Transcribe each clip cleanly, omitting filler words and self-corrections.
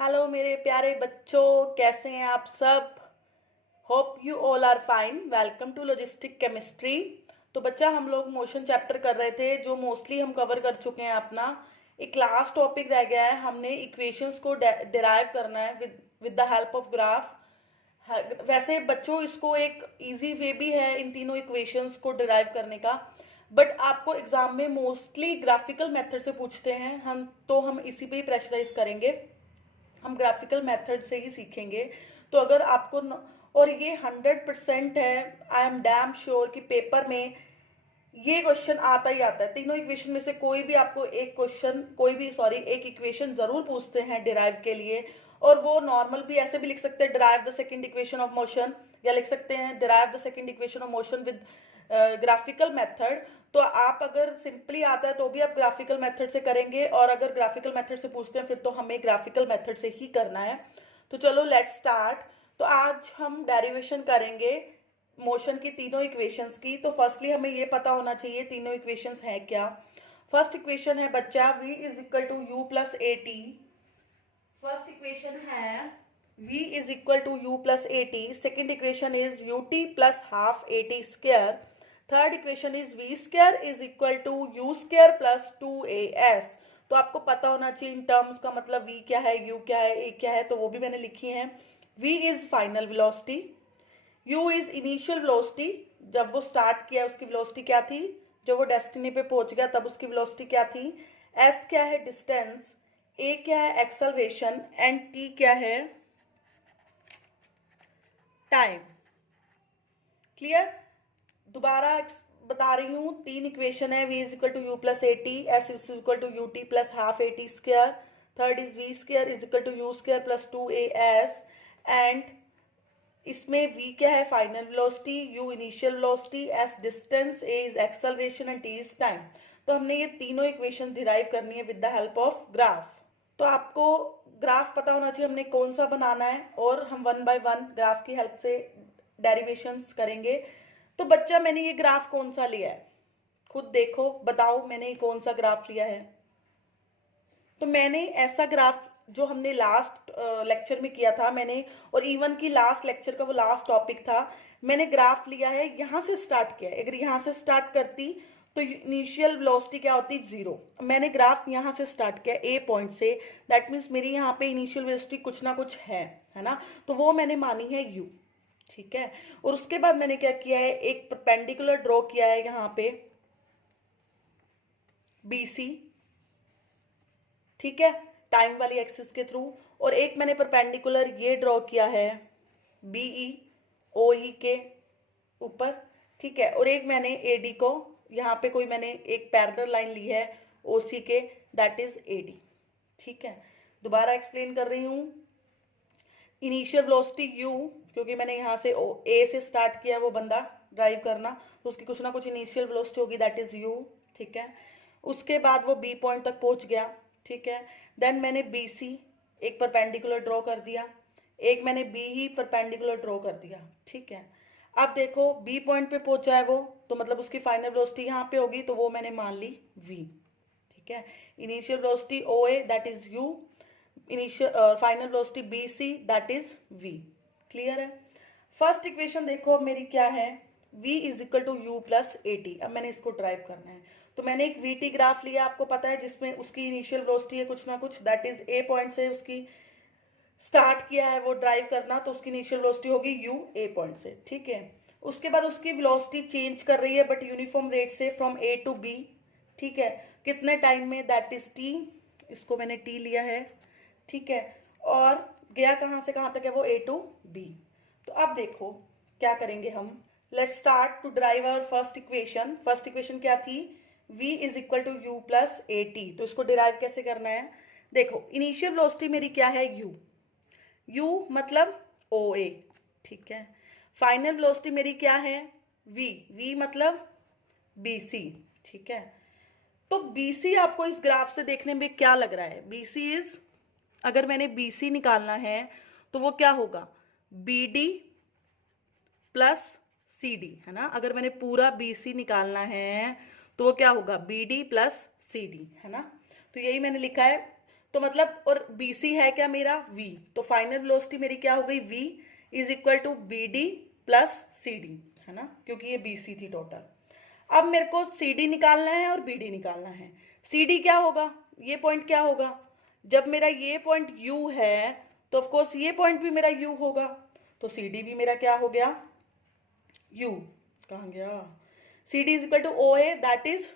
Hello मेरे प्यारे बच्चों, कैसे हैं आप सब। Hope you all are fine. Welcome to logistic chemistry. तो बच्चा, हम लोग मोशन चैप्टर कर रहे थे जो मोस्टली हम कवर कर चुके हैं अपना। एक लास्ट टॉपिक रह गया है, हमने इक्वेशंस को डिराइव करना है with the help of graph. वैसे बच्चों, इसको एक इजी वे भी है इन तीनों इक्वेशंस को डिराइव करने का, बट आपको एग्जाम में मोस्टली ग्राफिकल मेथड से पूछते हैं। हम इसी पे ही प्रेशराइज करेंगे, हम ग्राफिकल मेथड से ही सीखेंगे। तो अगर आपको और ये 100% है, आई एम डैम श्योर कि पेपर में ये क्वेश्चन आता ही आता है। तीनों इक्वेशन में से कोई भी आपको एक इक्वेशन जरूर पूछते हैं डिराइव के लिए। और वो नॉर्मल भी ऐसे भी लिख सकते हैं, derive the second equation of motion, या लिख सकते हैं derive the second equation of motion with graphical method. तो आप अगर सिंपली आता है तो भी आप ग्राफिकल मेथड से करेंगे, और अगर ग्राफिकल मेथड से पूछते हैं फिर तो हमें ग्राफिकल मेथड से ही करना है। तो चलो लेट्स स्टार्ट। तो आज हम डेरिवेशन करेंगे मोशन की तीनों इक्वेशंस की। तो फर्स्टली हमें ये पता होना चाहिए तीनों इक्वेशंस हैं क्या। फर्स्ट इक्वेशन है बच्चा v is equal to U plus A T. First equation है v is equal to U plus A T. Second equation is U T plus half A T square. Third equation is v square is equal to U square plus 2as। तो आपको पता होना चाहिए in terms का मतलब v क्या है, u क्या है, a क्या है, तो वो भी मैंने लिखी है। v is final velocity, u is initial velocity, जब वो स्टार्ट किया उसकी वेलोसिटी क्या थी, जब वो डेस्टिनी पे पहुंच गया तब उसकी वेलोसिटी क्या थी। s क्या है डिस्टेंस, a क्या है एक्सेलरेशन, एंड t क्या है टाइम। क्लियर। दोबारा बता रही हूँ, तीन इक्वेशन है, v is equal to U plus A T, S is equal to U T plus half A T square. Third is v square is equal to U square plus 2as। And इसमें v क्या है final velocity, u initial velocity, s distance, a is acceleration and t is time. तो हमने ये तीनों equation derive करनी है with the help of graph. तो आपको ग्राफ पता होना चाहिए हमने कौन सा बनाना है, और हम वन बाय वन ग्राफ की हेल्प से डेरिवेशंस करेंगे। तो बच्चा, मैंने ये ग्राफ कौन सा लिया है, खुद देखो, बताओ मैंने कौन सा ग्राफ लिया है। तो मैंने ऐसा ग्राफ जो हमने लास्ट लेक्चर में किया था, मैंने, और इवन की लास्ट लेक्चर का वो लास्ट टॉपिक था, मैंने ग्राफ लिया है, यहाँ से स्टार्ट किया है। अगर यहाँ से स्टार्ट करती तो इनिशियल वेलोसिटी क्या होती, 0। मैंने ग्राफ यहाँ से स्टार्ट किया ए पॉइंट से, दैट मीन्स मेरी यहाँ पे इनिशियल वेलोसिटी कुछ ना कुछ है ना, तो वो मैंने मानी है u। ठीक है। और उसके बाद मैंने क्या किया है, एक परपेंडिकुलर ड्रॉ किया है यहाँ पे BC, ठीक है, टाइम वाली एक्सिस के थ्रू। और एक मैंने परपेंडिकुलर ये ड्रॉ किया है BE OE के ऊपर, ठीक है। और एक मैंने AD को यहाँ पे कोई मैंने एक पैरेलल लाइन ली है OC के, दैट इज AD। ठीक है, दोबारा एक्सप्लेन कर रही हूँ। इनिशियल वेलोसिटी u, क्योंकि मैंने यहाँ से A से स्टार्ट किया है वो बंदा ड्राइव करना, तो उसकी कुछ ना कुछ इनिशियल वेलोसिटी होगी, दैट इज u। ठीक है। उसके बाद वो B पॉइंट तक पहुँच गया, ठीक है। देन मैंने BC एक परपेंडिकुलर ड्रॉ कर दिया, एक मैंने B ही परपेंडिकुलर ड्रॉ कर दिया, ठीक है। अब देखो B पॉइंट पे पहुंचा है वो, तो मतलब उसकी फाइनल वेलोसिटी यहाँ पे होगी, तो वो मैंने मान ली v। ठीक है। Initial velocity OA that is u, initial final velocity BC that is v। Clear है। फर्स्ट इक्वेशन देखो मेरी क्या है, v is equal to U plus A T. अब मैंने इसको ड्राइव करना है, तो मैंने एक VT ग्राफ लिया, आपको पता है, जिसमें उसकी इनिशियल वेलोसिटी है कुछ ना कुछ, दैट इज A पॉइंट से उसकी स्टार्ट किया है वो ड्राइव करना, तो उसकी इनिशियल वेलोसिटी होगी u A पॉइंट से, ठीक है। उसके बाद उसकी वेलोसिटी चेंज कर रही है बट यूनिफॉर्म रेट से फ्रॉम A टू B, ठीक है। कितने टाइम में, दैट इज t, इसको मैंने t लिया है, ठीक है। और गया कहाँ से कहाँ तक है वो, A टू B। तो अब देखो क्या करेंगे हम, let's start to drive our first equation. First equation क्या थी, v is equal to U plus A T. तो इसको डिराइव कैसे करना है, देखो इनिशियल वेलोसिटी मेरी क्या है u मतलब OA, ठीक है। फाइनल वेलोसिटी मेरी क्या है v मतलब BC, ठीक है। तो BC आपको इस ग्राफ से देखने में क्या लग रहा है, BC इज, अगर मैंने BC निकालना है तो वो क्या होगा, BD प्लस CD, है ना। अगर मैंने पूरा BC निकालना है तो वो क्या होगा, BD प्लस CD, है ना। तो यही मैंने लिखा है। तो मतलब, और BC है क्या मेरा V, तो फाइनल वेलोसिटी मेरी क्या हो गई, V is equal to BD plus CD, है ना, क्योंकि ये BC थी टोटल। अब मेरे को CD निकालना है और BD निकालना है। CD क्या होगा, ये पॉइंट क्या होगा, जब मेरा ये पॉइंट U है तो ऑफकोर्स ये पॉइंट भी मेरा U होगा, तो CD भी मेरा क्या हो गया, U, कहाँ गया, CD is equal to OA that is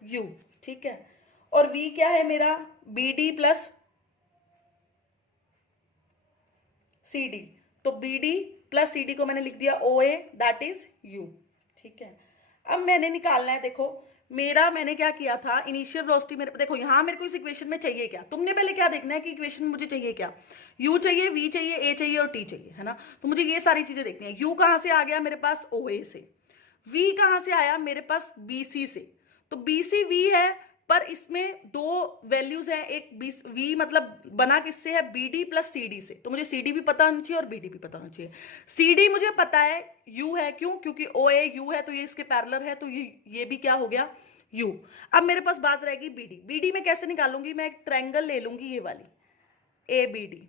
U, ठीक है। और V क्या है मेरा, BD प्लस CD, तो BD प्लस CD को मैंने लिख दिया OA दैट इज U, ठीक है। अब मैंने निकालना है, देखो मेरा मैंने क्या किया था, इनिशियल वेलोसिटी मेरे, देखो यहाँ मेरे को इस इक्वेशन में चाहिए क्या, तुमने पहले क्या देखना है कि इक्वेशन में मुझे चाहिए क्या, U चाहिए, V चाहिए, A चाहिए और T चाहिए, है ना। तो मुझे ये सारी चीजें देखनी है। U कहाँ से आ गया मेरे पास, OA से। V कहाँ से आया मेरे पास, BC से। तो BC V है, पर इसमें दो वैल्यूज हैं, एक V मतलब बना किससे है, BD प्लस CD से, तो मुझे CD भी पता होना चाहिए और BD भी पता होना चाहिए। CD मुझे पता है U है, क्यों, क्योंकि OA U है, तो ये इसके पैरेलल है, तो ये भी क्या हो गया, U। अब मेरे पास बात रहेगी BD। BD में कैसे निकालूंगी, मैं एक ट्रायंगल ले लूंगी, ये वाली ABD,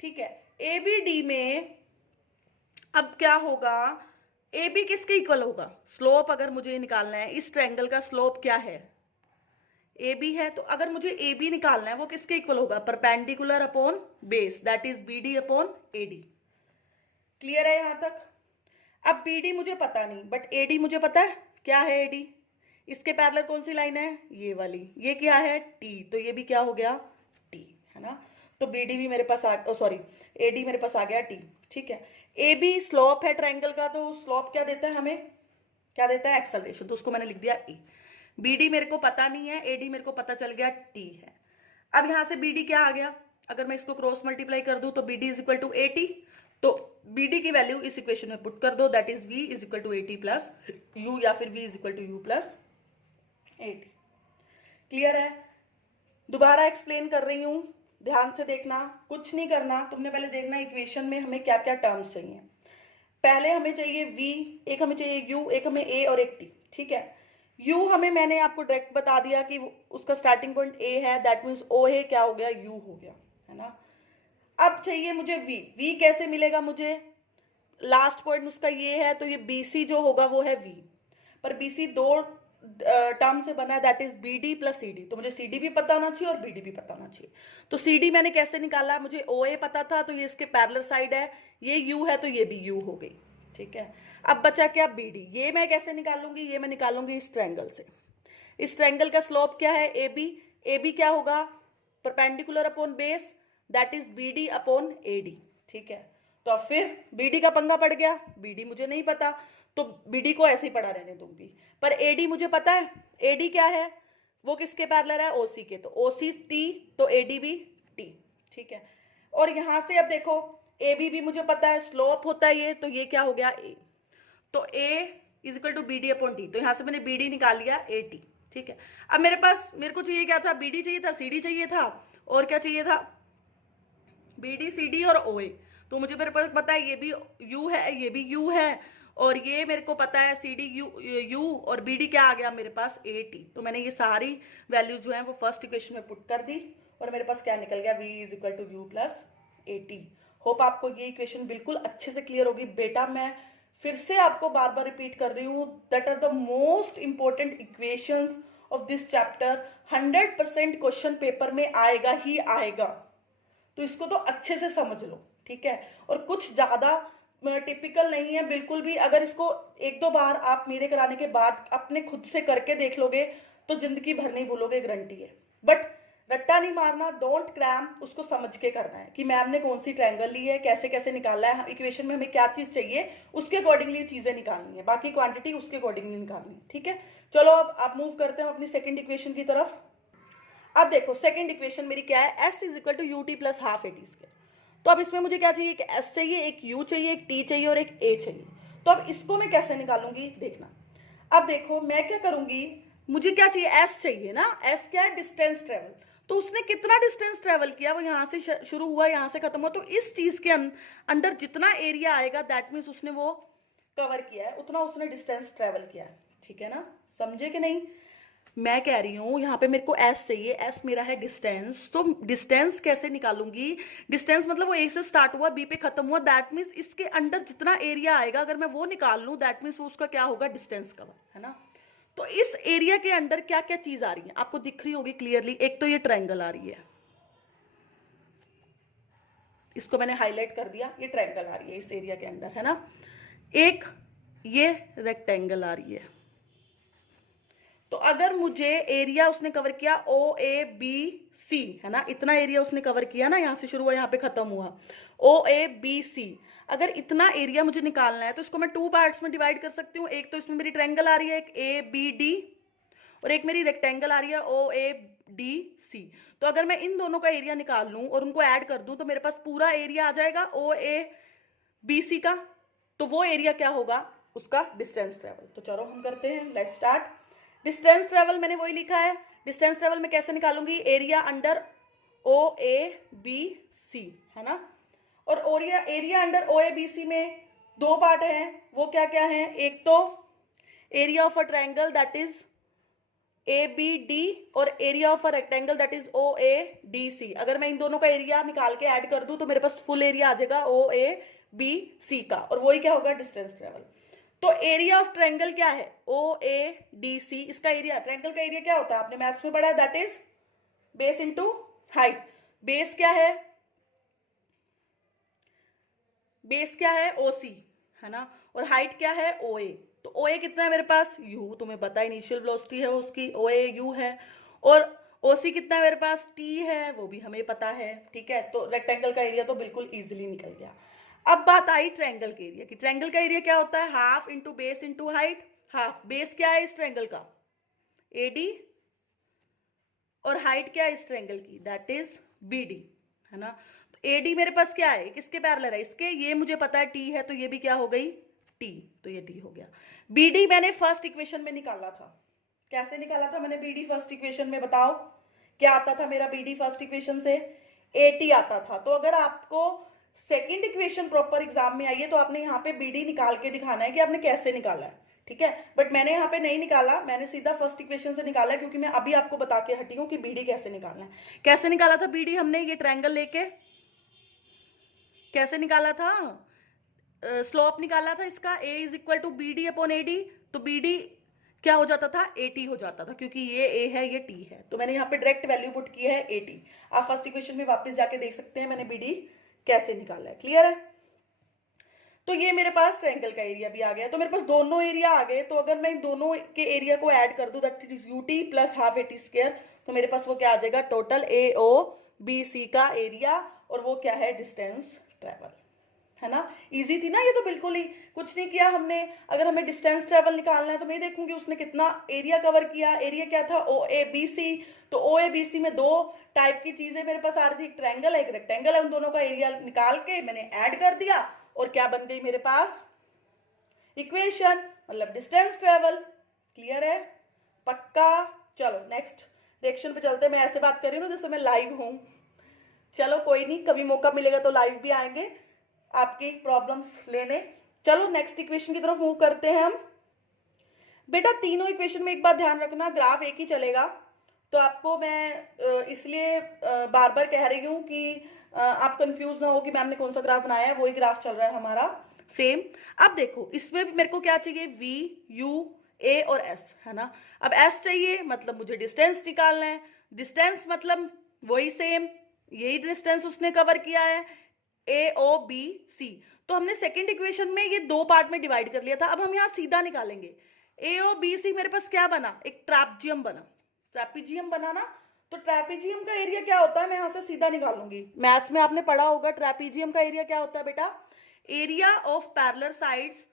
ठीक है। ABD में अब क्या होगा, AB किसके इक्वल होगा, स्लोप अगर मुझे निकालना है, इस ट्रायंगल का स्लोप क्या है, AB है, तो अगर मुझे AB निकालना है वो किसके इक्वल होगा, perpendicular upon base that is BD upon AD। Clear है यहां तक। अब BD मुझे पता नहीं, बट AD मुझे पता है, क्या है AD, इसके पैरेलल कौन सी लाइन है, ये वाली, ये क्या है T, तो ये भी क्या हो गया T, है ना। तो BD भी मेरे पास सॉरी AD मेरे पास आ गया T, ठीक है। AB स्लोप है ट्रायंगल का, तो स्लोप क्या देता है हमें, क्या देता है, एक्सेलरेशन, तो उसको मैंने लिख दिया E। BD मेरे को पता नहीं है, AD मेरे को पता चल गया T है। अब यहां से BD क्या आ गया, अगर मैं इसको क्रॉस मल्टीप्लाई कर दूं तो BD इज इक्वल टू 80, तो BD की वैल्यू इस इक्वेशन में पुट कर दो, that is V is equal to 80 plus U, या फिर V is equal to U plus 80। Clear है। दोबारा एक्सप्लेन कर रही हूं, ध्यान से देखना, कुछ नहीं करना, तुमने पहले देखना इक्वेशन में हमें क्या क्या टर्म्स चाहिए। पहले हमें चाहिए V, एक हमें चाहिए U, एक हमें A और एक T, ठीक है। U हमें, मैंने आपको डायरेक्ट बता दिया कि उसका स्टार्टिंग पॉइंट A है, दैट मीन्स O है, क्या हो गया, U हो गया, है ना। अब चाहिए मुझे V कैसे मिलेगा मुझे, लास्ट पॉइंट उसका ये है, तो ये BC जो होगा वो है V, पर BC दो टर्म से बना है, that is BD plus CD, तो मुझे CD भी पता होना चाहिए और BD भी पता होना चाहिए। तो CD मैंने कैसे निकाला, मुझे OA पता था, तो ये इसके पैरेलल साइड है, ये U है, तो ये भी U हो गई, ठीक है। अब बचा क्या BD, ये मैं कैसे निकालूंगी, ये मैं निकालूंगी इस ट्रायंगल से। इस ट्रायंगल का स्लोप क्या है, AB क्या होगा, perpendicular upon base that is BD upon AD, ठीक है। तो अब फिर BD का पंगा पड़ गया, BD मुझे नहीं पता, तो BD को ऐसे ही पड़ा रहने दूंगी, पर AD मुझे पता है। AD क्या है, वो किसके पैरेलल है, OC के, तो OC T, तो AD भी T, ठीक है। और यहां से अब देखो AB भी मुझे पता है, स्लोप होता है ये, तो ये क्या हो गया A, तो A is equal to BD upon T, तो यहां से मैंने BD निकाल लिया AT, ठीक है। अब मेरे पास, मेरे को चाहिए क्या था, BD चाहिए था, CD चाहिए था, और क्या चाहिए था, BD CD और OA, तो मुझे मेरे पास पता है ये भी U है, ये भी U है, और ये मेरे को पता है CD U और BD क्या आ गया मेरे पास AT, तो मैंने ये सारी वैल्यूज जो है वो फर्स्ट इक्वेशन में पुट कर दी, और मेरे पास क्या निकल गया, V is equal to U plus AT। Hope आपको ये इक्वेशन बिल्कुल अच्छे से क्लियर होगी। बेटा मैं फिर से आपको बार बार रिपीट कर रही हूँ, that are the most important equations of this chapter, 100% question paper में आएगा ही आएगा, तो इसको तो अच्छे से समझ लो, ठीक है। और कुछ ज्यादा टिपिकल नहीं है बिल्कुल भी, अगर इसको एक दो बार आप मेरे कराने के बाद अपने खुद से करके देख लोगे तो जिंदगी भर नहीं भूलोगे, गारंटी है। बट रट्टा नहीं मारना, डोंट क्रैम, उसको समझ के करना है कि मैम ने कौन सी ट्रायंगल ली है, कैसे कैसे निकाला है, इक्वेशन में हमें क्या चीज चाहिए, उसके अकॉर्डिंगली चीजें निकालनी है, बाकी क्वांटिटी उसके अकॉर्डिंगली निकालनी है, ठीक है। चलो अब आप मूव करते हैं अपनी सेकेंड इक्वेशन की तरफ। अब देखो सेकंड इक्वेशन मेरी क्या है, S is equal to UT plus half AT square. तो अब इसमें मुझे क्या चाहिए, एक S चाहिए, एक U चाहिए, एक T चाहिए और एक A चाहिए। तो अब इसको मैं कैसे निकालूंगी देखना। अब देखो मैं क्या करूंगी, मुझे क्या चाहिए, S चाहिए ना, S क्या है, डिस्टेंस ट्रेवल, तो उसने कितना डिस्टेंस ट्रेवल किया, वो यहाँ से शुरू हुआ यहाँ से खत्म हुआ, तो इस चीज के अंडर जितना एरिया आएगा दैट मीन्स उसने वो कवर किया है, उतना उसने डिस्टेंस ट्रेवल किया है, ठीक है ना, समझे कि नहीं। मैं कह रही हूँ यहाँ पे मेरे को एस चाहिए, एस मेरा है डिस्टेंस, तो डिस्टेंस कैसे निकालूंगी? डिस्टेंस मतलब वो ए से स्टार्ट हुआ बी पे खत्म हुआ, दैट मीन्स इसके अंडर जितना एरिया आएगा अगर मैं वो निकाल लूँ दैट मीन्स उसका क्या होगा? डिस्टेंस कवर, है ना। तो इस एरिया के अंडर क्या क्या चीज आ रही है आपको दिख रही होगी क्लियरली। एक तो ये ट्रायंगल आ रही है, इसको मैंने हाईलाइट कर दिया, ये ट्रायंगल आ रही है इस एरिया के अंदर, है ना। एक ये रेक्टेंगल आ रही है। तो अगर मुझे एरिया उसने कवर किया ओ ए बी सी, है ना, इतना एरिया उसने कवर किया ना, यहां से शुरू हुआ यहां पे खत्म हुआ, ओ ए बी सी, अगर इतना एरिया मुझे निकालना है तो इसको मैं 2 पार्ट्स में डिवाइड कर सकती हूँ। एक तो इसमें मेरी ट्रायंगल आ रही है, एक ए बी डी, और एक मेरी रेक्टेंगल आ रही है ओ ए डी सी। तो अगर मैं इन दोनों का एरिया निकाल लूं और उनको ऐड कर दूं तो मेरे पास पूरा एरिया आ जाएगा ओ ए बी सी का। तो वो एरिया क्या होगा? उसका डिस्टेंस ट्रेवल। तो चलो हम करते हैं, लेट्स स्टार्ट। डिस्टेंस ट्रेवल मैंने वही लिखा है। डिस्टेंस ट्रेवल मैं कैसे निकालूंगी? Area under O A B C, है ना। और area under O A B C में 2 पार्ट हैं, वो क्या क्या हैं? एक तो area of a triangle that is A B D, और area of a rectangle that is O A D C. अगर मैं इन दोनों का एरिया निकाल के ऐड कर दूं तो मेरे पास फुल एरिया आ जाएगा ओ ए बी सी का, और वही क्या होगा? Distance travel. तो एरिया ऑफ ट्रायंगल क्या है? ओ ए डी सी, इसका एरिया, ट्रायंगल का एरिया क्या होता है? आपने मैथ्स में पढ़ा है, that is base into height. Base क्या है? बेस क्या है? ओ सी, है ना। और हाइट क्या है? ओ ए। तो ओ ए कितना है मेरे पास? यू, तुम्हें पता है इनिशियल वेलोसिटी है उसकी, ओ ए यू है। और ओ सी कितना है मेरे पास? टी है, वो भी हमें पता है, ठीक है। तो रेक्टेंगल का एरिया तो बिल्कुल इजीली निकल गया। अब बात आई ट्रायंगल के एरिया की। ट्रायंगल का एरिया क्या होता है? Half into base into height. Half, base क्या है इस ट्रायंगल का? ए डी, और हाइट क्या है इस ट्रायंगल की? दैट इज बी डी, है ना। तो ए डी मेरे पास क्या है? किसके पैरेलल है? इसके। ये मुझे पता है टी है, तो ये भी क्या हो गई? टी, तो ये डी हो गया। बी डी मैंने फर्स्ट इक्वेशन में निकाला था। कैसे निकाला था मैंने बी डी फर्स्ट इक्वेशन में? बताओ क्या आता था मेरा बी डी फर्स्ट इक्वेशन से? ए टी आता था। तो अगर आपको सेकेंड इक्वेशन प्रॉपर एग्जाम में आई है तो आपने यहाँ पे बी डी निकाल के दिखाना है कि आपने कैसे निकाला है, ठीक है। बट मैंने यहाँ पे नहीं निकाला, मैंने सीधा फर्स्ट इक्वेशन से निकाला, क्योंकि मैं अभी आपको बता के हटी हूँ कि बीडी कैसे निकालना है। कैसे निकाला था बीडी हमने? ये ट्रायंगल लेके कैसे निकाला था? स्लोप निकाला था इसका, A is equal to B D upon A D. तो बी डी क्या हो जाता था? ए टी हो जाता था, क्योंकि ये ए है ये टी है। तो मैंने यहाँ पे डायरेक्ट वैल्यू पुट की है ए टी। आप फर्स्ट इक्वेशन में वापस जाके देख सकते हैं मैंने बी डी कैसे निकाला है। क्लियर है? तो ये मेरे पास ट्रायंगल का एरिया भी आ गया। तो मेरे पास दोनों एरिया आ गए। तो अगर मैं इन दोनों के एरिया को ऐड कर दूं that is U T plus half A T square, तो मेरे पास वो क्या आ जाएगा? Total A O B C का एरिया, और वो क्या है? डिस्टेंस ट्रेवल, है ना। इजी थी ना ये तो, बिल्कुल ही कुछ नहीं किया हमने। अगर हमें डिस्टेंस ट्रेवल निकालना है तो मैं देखूंगी उसने कितना एरिया कवर किया। एरिया क्या था? ओ ए बी सी। तो ओ ए बी सी में 2 टाइप की चीजें मेरे पास आ रही थी, एक ट्रायंगल है एक रेक्टेंगल है। उन दोनों का एरिया निकाल के मैंने ऐड कर दिया, और क्या बन गई मेरे पास? इक्वेशन, मतलब डिस्टेंस ट्रेवल। क्लियर है? पक्का? चलो नेक्स्ट रिएक्शन पे चलते हैं। मैं ऐसे बात कर रही हूँ जैसे मैं लाइव हूँ। चलो कोई नहीं, कभी मौका मिलेगा तो लाइव भी आएंगे आपकी प्रॉब्लम्स लेने। चलो नेक्स्ट इक्वेशन की तरफ मूव करते हैं हम। बेटा तीनों इक्वेशन में एक बात ध्यान रखना, ग्राफ एक ही चलेगा। तो आपको मैं इसलिए बार बार कह रही हूँ कि आप कंफ्यूज ना हो कि मैम ने कौन सा ग्राफ बनाया है, वही ग्राफ चल रहा है हमारा सेम। अब देखो इसमें भी मेरे को क्या चाहिए? वी यू ए और एस, है ना। अब एस चाहिए मतलब मुझे डिस्टेंस निकालना है। डिस्टेंस मतलब वही सेम, यही डिस्टेंस उसने कवर किया है, ए ओ बी सी। तो हमने सेकेंड इक्वेशन में ये 2 पार्ट में डिवाइड कर लिया था। अब हम यहाँ सीधा निकालेंगे। ए ओ बी सी मेरे पास क्या बना? एक ट्रैपीजियम बना। ट्रैपीजियम बना ना। तो ट्रैपीजियम का एरिया क्या होता है? मैं यहाँ से सीधा निकालूंगी। मैथ्स में आपने पढ़ा होगा ट्रैपीजियम का एरिया क्या होता है बेटा? Area of parallel sides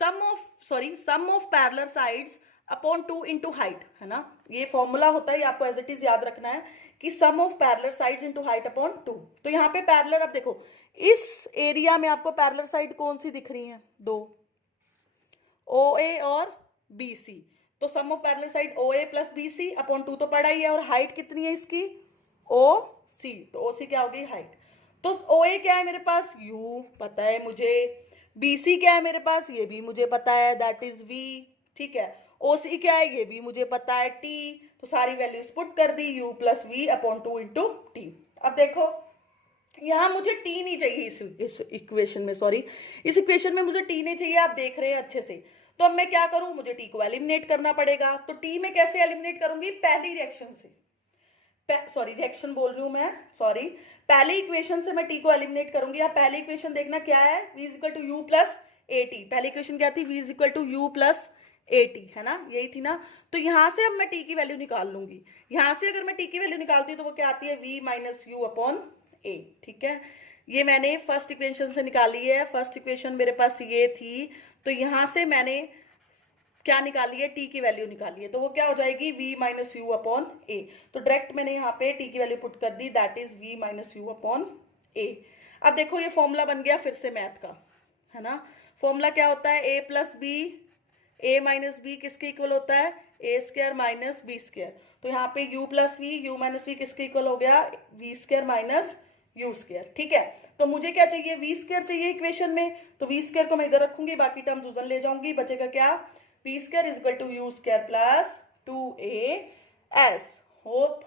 some of parallel sides upon 2 into height, है ना। ये फॉर्मूला होता है, ये आपको एज इट इज याद रखना है कि sum of parallel sides into height upon 2। तो यहाँ पे पैरेलल, अब देखो इस एरिया में आपको पैरेलल साइड कौन सी दिख रही है? 2, ओ ए और बी सी। तो sum of parallel side O A plus B C upon 2 तो पड़ा ही है। और हाइट कितनी है इसकी? ओ सी। तो ओ सी क्या होगी? हाइट। तो ओ ए क्या है मेरे पास? यू पता है मुझे। बी सी क्या है मेरे पास? ये भी मुझे पता है, दैट इज वी, ठीक है। ओ सी क्या है? ये भी मुझे पता है, टी। तो सारी वैल्यूज पुट कर दी, u plus V upon 2 into T. अब देखो यहाँ मुझे टी नहीं चाहिए इस इक्वेशन में, सॉरी इस इक्वेशन में मुझे टी नहीं चाहिए, आप देख रहे हैं अच्छे से। तो अब मैं क्या करूं, मुझे टी को एलिमिनेट करना पड़ेगा। तो टी में कैसे एलिमिनेट करूंगी, पहली रिएक्शन से, सॉरी रिएक्शन बोल रही हूं मैं, सॉरी पहली इक्वेशन से मैं टी को एलिमिनेट करूंगी। आप पहली इक्वेशन देखना क्या है, v is equal to U plus A T. पहली इक्वेशन क्या थी, v is equal to U plus A T, है ना, यही थी ना। तो यहां से अब मैं टी की वैल्यू निकाल लूंगी। यहां से अगर मैं टी की वैल्यू निकालती हूँ तो वो क्या आती है, v माइनस यू अपॉन ए। ठीक है, ये मैंने फर्स्ट इक्वेशन से निकाली है। फर्स्ट इक्वेशन मेरे पास ये थी, तो यहां से मैंने क्या निकाली है, टी की वैल्यू निकाली है। तो वो क्या हो जाएगी, v माइनस यू अपॉन ए। तो डायरेक्ट मैंने यहाँ पे टी की वैल्यू पुट कर दी, that is v minus u upon A. अब देखो ये फॉर्मूला बन गया फिर से मैथ का, है ना। फॉर्मूला क्या होता है, a plus B, a minus B किसके इक्वल होता है, A square minus B square. तो यहाँ पे u plus V, U minus V किसके इक्वल हो गया, V square minus U square. ठीक है, तो मुझे क्या चाहिए, वी स्क्वायर चाहिए इक्वेशन में। तो वी स्क्वायर को मैं इधर रखूंगी, बाकी टर्म्स उधर ले जाऊंगी, बचेगा क्या, V square is equal to U square plus 2as। Hope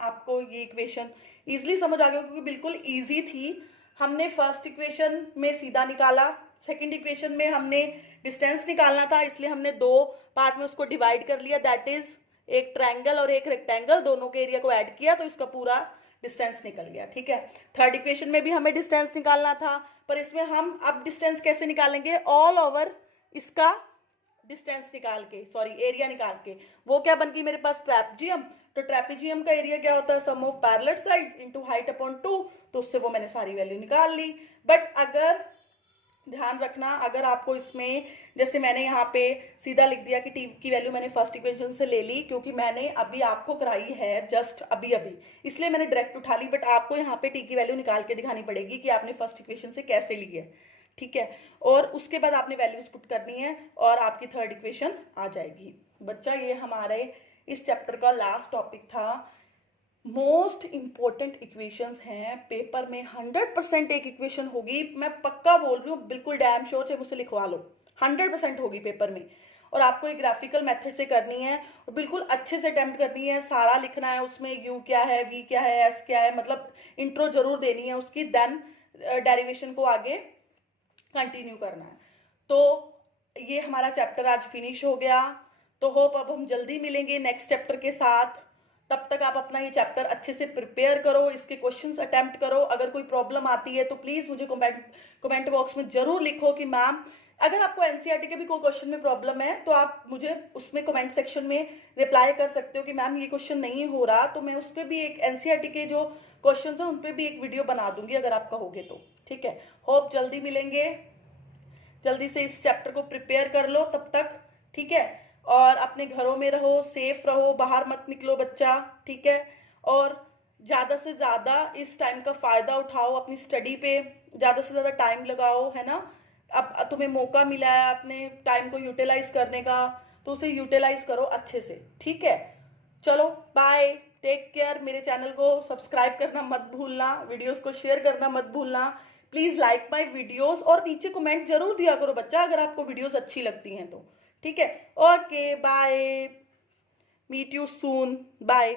आपको ये इक्वेशन इजीली समझ आ गया, क्योंकि बिल्कुल इजी थी। हमने फर्स्ट इक्वेशन में सीधा निकाला, सेकंड इक्वेशन में हमने डिस्टेंस निकालना था, इसलिए हमने दो पार्ट में उसको डिवाइड कर लिया, दैट इज एक ट्रायंगल और एक रेक्टेंगल, दोनों के एरिया को ऐड किया तो इसका पूरा डिस्टेंस निकल गया। ठीक है, थर्ड इक्वेशन में भी हमें डिस्टेंस निकालना था, पर इसमें हम अब डिस्टेंस कैसे निकालेंगे, ऑल ओवर इसका डिस्टेंस निकाल के, सॉरी एरिया निकाल के। वो क्या बन गई मेरे पास, ट्रैपेजियम। तो ट्रैपेजियम का एरिया क्या होता है, sum of parallel sides into height upon 2। तो उससे वो मैंने सारी वैल्यू निकाल ली। बट अगर ध्यान रखना, अगर आपको इसमें, जैसे मैंने यहाँ पे सीधा लिख दिया कि टी की वैल्यू मैंने फर्स्ट इक्वेशन से ले ली, क्योंकि मैंने अभी आपको कराई है जस्ट अभी अभी, इसलिए मैंने डायरेक्ट उठा ली। बट आपको यहाँ पे टी की वैल्यू निकाल के दिखानी पड़ेगी कि आपने फर्स्ट इक्वेशन से कैसे ली है। ठीक है, और उसके बाद आपने वैल्यूज पुट करनी है और आपकी थर्ड इक्वेशन आ जाएगी। बच्चा ये हमारे इस चैप्टर का लास्ट टॉपिक था। मोस्ट इंपॉर्टेंट इक्वेशंस हैं पेपर में, 100% एक इक्वेशन होगी, मैं पक्का बोल रही हूँ, बिल्कुल डैम श्योर, चाहे मुझसे लिखवा लो, 100% होगी पेपर में। और आपको एक ग्राफिकल मेथड से करनी है और बिल्कुल अच्छे से अटेम्प्ट करनी है, सारा लिखना है उसमें, यू क्या है, वी क्या है, एस क्या है, मतलब इंट्रो जरूर देनी है उसकी, देन डेरिवेशन को आगे कंटिन्यू करना है। तो ये हमारा चैप्टर आज फिनिश हो गया। तो होप अब हम जल्दी मिलेंगे नेक्स्ट चैप्टर के साथ। तब तक आप अपना ये चैप्टर अच्छे से प्रिपेयर करो, इसके क्वेश्चंस अटेम्प्ट करो। अगर कोई प्रॉब्लम आती है तो प्लीज़ मुझे कमेंट बॉक्स में ज़रूर लिखो कि मैम, अगर आपको एनसीईआरटी के भी कोई क्वेश्चन में प्रॉब्लम है तो आप मुझे उसमें कमेंट सेक्शन में रिप्लाई कर सकते हो कि मैम ये क्वेश्चन नहीं हो रहा, तो मैं उस पर भी एक एनसीईआरटी के जो क्वेश्चन हैं उन पर भी एक वीडियो बना दूंगी अगर आप कहोगे तो। ठीक है, होप जल्दी मिलेंगे, जल्दी से इस चैप्टर को प्रिपेयर कर लो तब तक। ठीक है, और अपने घरों में रहो, सेफ रहो, बाहर मत निकलो बच्चा। ठीक है, और ज़्यादा से ज़्यादा इस टाइम का फ़ायदा उठाओ, अपनी स्टडी पे ज़्यादा से ज़्यादा टाइम लगाओ, है ना। अब तुम्हें मौका मिला है अपने टाइम को यूटिलाइज करने का, तो उसे यूटिलाइज करो अच्छे से। ठीक है, चलो बाय, टेक केयर। मेरे चैनल को सब्सक्राइब करना मत भूलना, वीडियोस को शेयर करना मत भूलना, प्लीज़ लाइक माय वीडियोस, और नीचे कमेंट जरूर दिया करो बच्चा अगर आपको वीडियोस अच्छी लगती हैं तो। ठीक है, okay bye, meet you soon, bye.